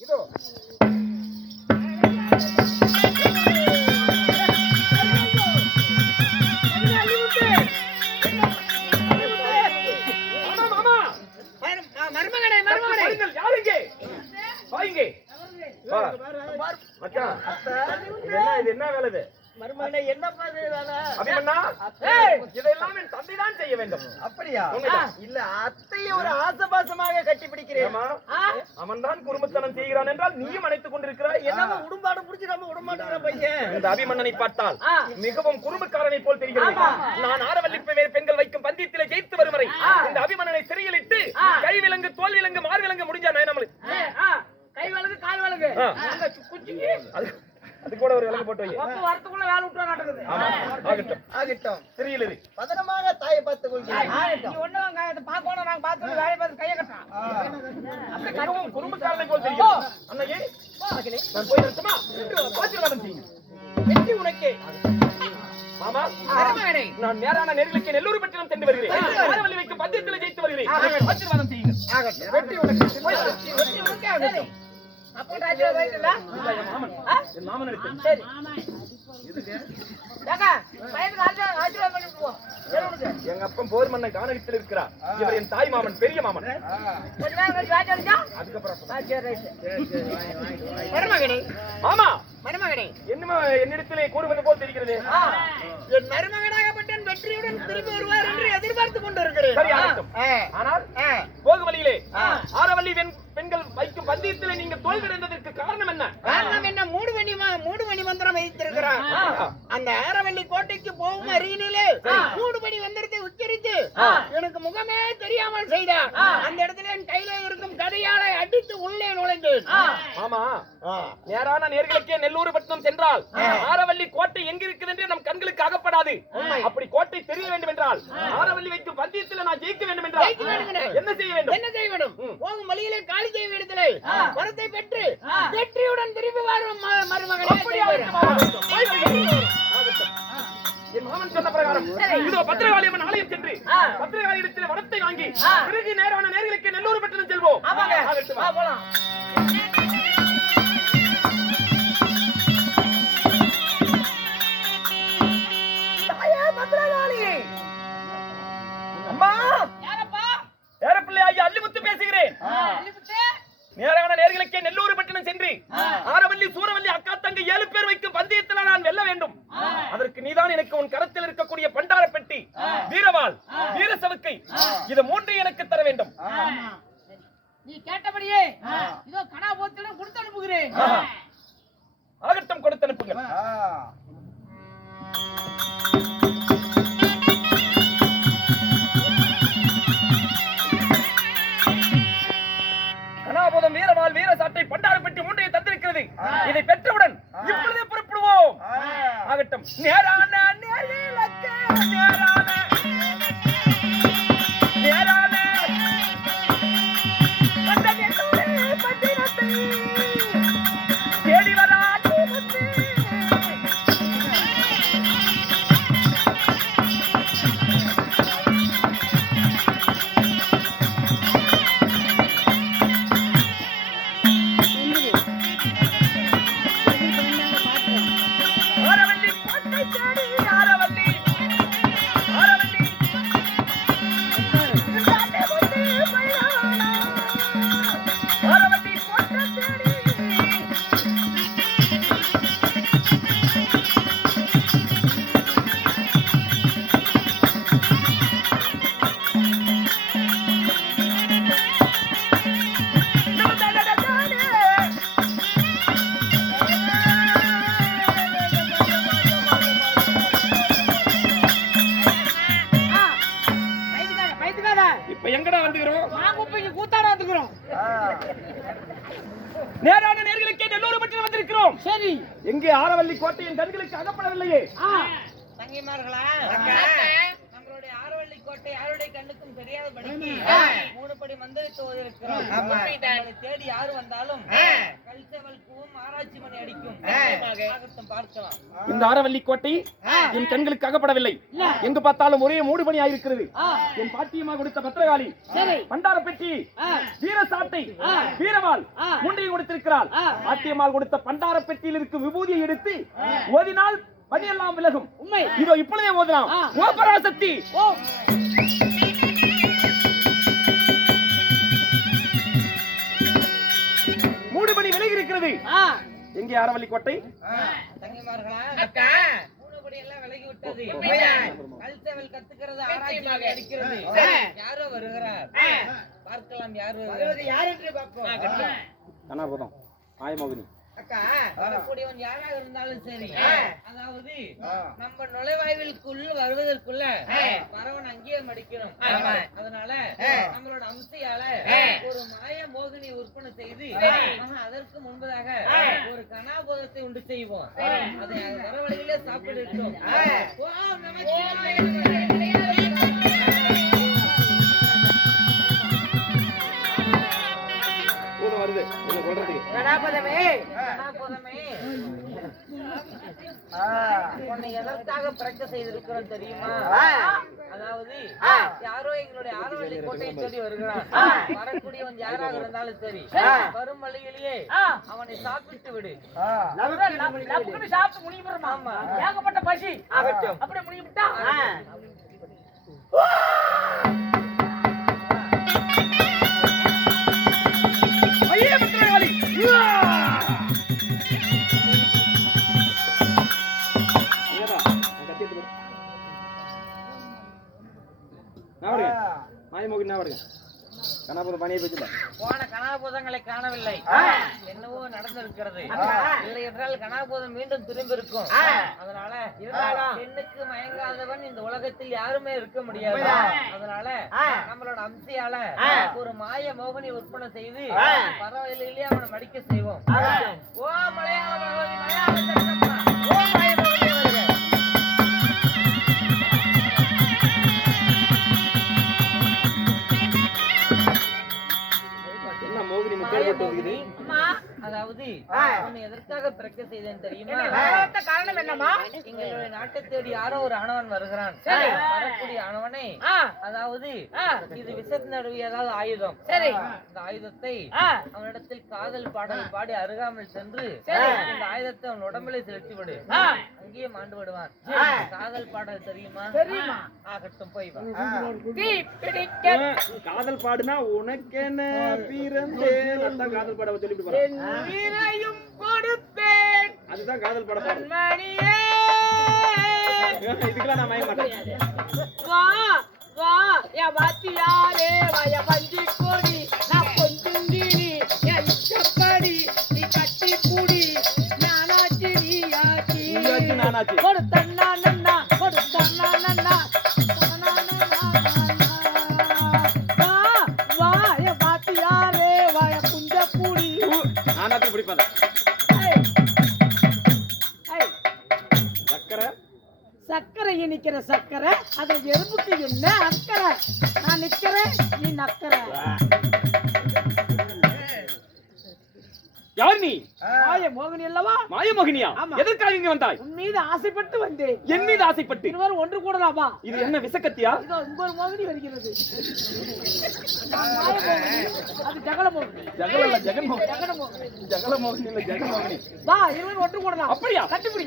இதோ. என்ன இது என்ன வேலை? மருமகனே என்ன செய்ய வேண்டும். அப்படியா. இல்ல அத்தையை ஒரு ஆசபாசமாக கட்டி பிடிக்கிறேன். ஏம்மா, அவன்தான் குறும்புத்தனம் செய்கிறான் என்றால் நீயும் அணைத்துக் கொண்டிருக்கிறாய். என்னமா உடம்பாடு புடிச்சு நம்ம பையன். இந்த அபிமன்னனை பார்த்தால். மிகவும் குறும்புக்காரனை போல் தெரிகிறது. நான் ஆரவல்லி பெ- பெண்கள் வைக்கும் பந்தியத்திலே ஜெயித்து வரும் வரை இந்த அபிமன்னனை சிறையிலிட்டு ஆ. கை விலங்கு தோல் விலங்கு மார் விலங்கு முடிஞ்சா நம்மளுக்கு கை வலகு கால் வலகு அது அது கூட ஒரு விலங்கு போட்டு வை ஒப்ப வரத்துக்குள்ள வேலை விட்டுற நாட்டுக்குது ஆமா. ஆகட்டும். ஆகட்டும். சிறையில் இரு பதனமாக தாயை பார்த்துக் கொள்கிறேன். நீ ஒண்ணு வாங்க இதை பார்க்கணும் நாங்க பார்த்து வேலையை பார்த்து கையை கட்டுறான் மிகவும் குறும்புக்காரனை போல் தெரிகிறது அன்னையே நான் போய் வரட்டுமா ஆசீர்வாதம் செய்யுங்க. வெற்றி உனக்கே. மாமா நான் நேரான நேர்களுக்கு நெல்லூர் பட்டினம் சென்று வருகிறேன். வைக்கும் பந்தியத்திலே ஜெயித்து வருகிறேன். ஆசீர்வாதம் செய்யுங்க. வெற்றி உனக்கு. எங்க அப்பன் போர் மன்னன் கானகத்தில் இருக்கிறார் இவர் என் தாய் மாமன் பெரிய மாமன். மருமகனே. ஆமா. மருமகனே. என்னமா என்னிடத்திலே கூறுவது போல் தெரிகிறது? என் மருமகனாகப்பட்டவன் வெற்றியுடன் திரும்பி வருவார் என்று எதிர்பார்த்து கொண்டு இருக்கிறேன் ஆனால் ஆ, போக வழியிலே ஆ. ஆரவல்லி பெண் பெண்கள் வைக்கும் பந்தயத்திலே நீங்க தோல்வி காரணம் என்ன? காரணம் என்ன? மூடு மணி ம- மூடு மணி மந்திரம் வைத்திருக்கிறான். அந்த ஆரவள்ளி கோட்டைக்கு போகும் அருகினிலே மூடு மணி மந்திரத்தை. எனக்கு முகமே தெரியாமல் செய்தார். அந்த இடத்துல என் கையில இருக்கும் கதையாலை அடித்து உள்ளே நுழைந்தேன். ஆமா நேரான நேர்களுக்கே நெல்லூர் பட்டினம் சென்றால் ஆரவல்லி கோட்டை எங்க இருக்குது என்று நம் கண்களுக்கு அகப்படாது. அப்படி கோட்டை தெரிய வேண்டும் என்றால் ஆரவல்லி வைக்கும் பந்தயத்தில் நான் ஜெயிக்க வேண்டும் என்றால் ஜெயிக்க வேண்டும் என்றால் என்ன செய்ய வேண்டும்? என்ன செய்ய வேண்டும். போகும் வழியிலே காலி செய்ய இடத்திலே வரத்தை பெற்று வெற்றியுடன் திரும்பி வரும் மருமகனே இதோ பத்திரகாளி அம்மன் ஆலயம் சென்று பத்திரகாளி இடத்தில் வனத்தை வாங்கி பிறகு நேரான நேர்களுக்கு நெல்லூர் பட்டினம் செல்வோம். ஆகட்டும். அதற்கு நீதான் எனக்கு உன் கரத்தில் இருக்கக்கூடிய பண்டார பெட்டி வீரவாள் வீர சவுக்கை. இது மூன்று எனக்கு தர வேண்டும். நீ கேட்டபடியே இதோ கனா போத்திடம் கொடுத்து அனுப்புகிறேன். ஆகட்டும் கொடுத்து அனுப்புங்கள். எங்கே ஆரவல்லி கோட்டையின் கண்களுக்கு அகப்படவில்லையே. தங்கிமார்களா? நம்மளுடைய கோட்டை யாருடைய கண்ணுக்கும் தெரியாதபடிக்கு மூணு படி மந்திரித்து தேடி யாரு வந்தாலும் கல்சவல் ஆராய்ச்சி மணி அடிக்கும். பார்க்கலாம். இந்த ஆரவல்லி கோட்டை என் கண்களுக்கு அகப்படவில்லை. எங்கு பார்த்தாலும் ஒரே மூடுபணி ஆயிருக்கிறது. என் பாட்டியம்மா கொடுத்த பத்திரகாளி பண்டார பெட்டி வீர சாட்டை வீரவாள் முண்டையை கொடுத்திருக்கிறாள். பாட்டியம்மாள் கொடுத்த பண்டார பெட்டியில் இருக்கும் விபூதியை எடுத்து ஓதினால் பணியெல்லாம் விலகும். உண்மை. இதோ இப்பொழுதே ஓதலாம். ஓ பராசக்தி ஓ. மூடுபணி விலகி இருக்கிறது. எங்கே ஆரவல்லி கோட்டை தங்கிமார்களா அக்கா மூணுபடி எல்லாம் கல்சவல் கத்துக்கிறது ஆராய்ச்சி நிச்சயமாக. மணி அடிக்கிறது. ஆ. யாரோ வருகிறார். ஆ. பார்க்கலாம் யார் வருகிறது யார் என்று பார்ப்போம். கனாபுரம் மாயமோகினி அக்கா வரக்கூடியவன் யாராக இருந்தாலும் சரி. அதாவது நம்ம நுழைவாய்விற்குள் வருவதற்குள்ள பரவன் அங்கேயே மடிக்கணும். ஆமா. அதனால நம்மளோட அம்சையால ஆ. ஒரு மாய மோகினி விற்பனை செய்து அதற்கு முன்பதாக. ஒரு கனாபோதத்தை உண்டு செய்வோம். அதை வர வழியிலே சாப்பிட்டு. வருது இதை சொல்றதுக்கு. உன்னை எதற்காக பிரச்சனை செய்திருக்கிறோம் தெரியுமா? அதாவது யாரோ எங்களுடைய ஆரவள்ளி கோட்டையை தேடி வருகிறான். வரக்கூடியவன் யாராக இருந்தாலும் சரி வரும் வழியிலேயே அவனை சாப்பிட்டு விடு. சாப்பிட்டு முடிவு ஆமா. ஏகப்பட்ட பசி. ஆகட்டும். அப்படியே நான் வருங்க கனாபுரம் பணியை போச்சுல போன கனாபூதங்களை காணவில்லை. என்னவோ நடந்திருக்கிறது. இல்லை என்றால் கனாபூதம் மீண்டும் திரும்பி இருக்கும் அதனால பெண்ணுக்கு மயங்காதவன் இந்த உலகத்தில் யாருமே இருக்க முடியாது. அதனால நம்மளோட அம்சையால ஒரு மாய மோகினி விற்பனை செய்து பரவாயில்லையே அவனை மடிக்க செய்வோம். ஓ மலையாள உன்னை எதற்காக பிறக்க செய்தேன் தெரியுமா? காரணம் என்னம்மா? எங்களுடைய நாட்டை தேடி யாரோ ஒரு ஆணவன் வருகிறான். வரக்கூடிய ஆணவனை அதாவது. இது விசத் நடுவியதாவது ஆயுதம். சரி. இந்த ஆயுதத்தை அவனிடத்தில் காதல் பாடல் பாடி அருகாமல் சென்று. இந்த ஆயுதத்தை அவன் உடம்பிலே செலுத்தி விடு. அங்கேயே மாண்டு விடுவான். காதல் பாடல் தெரியுமா? தெரியுமா? ஆகட்டும் போய் காதல் பாடுனா உனக்கென பிறந்தேன். அதான் காதல் பாட சொல்லிட்டு உயிரையும் கொடுப்பேன். அதுதான் காதல் பாட பாடு. மணியே இதுக்கெல்லாம் நான் மயங்க மாட்டேன். வா வா என் வாத்தியாரே வய வஞ்சி கொடி ஏய். ஏய். சக்கரை சக்கரை இனிக்கிற சக்கரை அதை எறும்புக்கு என்ன அக்கறை நான் நிக்கிறேன் நீ நக்கற யார் நீ? மாய மோகினி அல்லவா? மாயமோகினியா ஆமா. எதற்காக இங்க வந்தாய்? உன் மீது ஆசைப்பட்டு வந்தேன். என் மீது ஆசைப்பட்டு. இருவரும் ஒன்று கூடலாமா? இது என்ன விசக்கத்தியா? இதோ ஒரு மோகினி வருகிறது. மாய மோகினி அது ஜகல மோகினி. ஜகல இல்ல ஜகன மோகினி. ஜகல மோகன். இல்ல ஜெகன்மோகனி வா இருவரும் ஒன்று கூடலாம். அப்படியா? கண்டுபிடி.